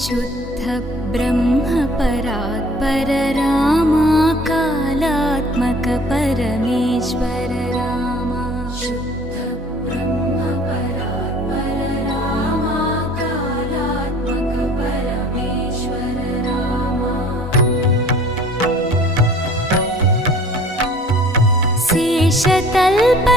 शुद्ध ब्रह्म परात्पर रामा कालात्मक परमेश्वर रामा शुद्ध ब्रह्म परात्पर रामा कालात्मक परमेश्वर रामा शेषतल्प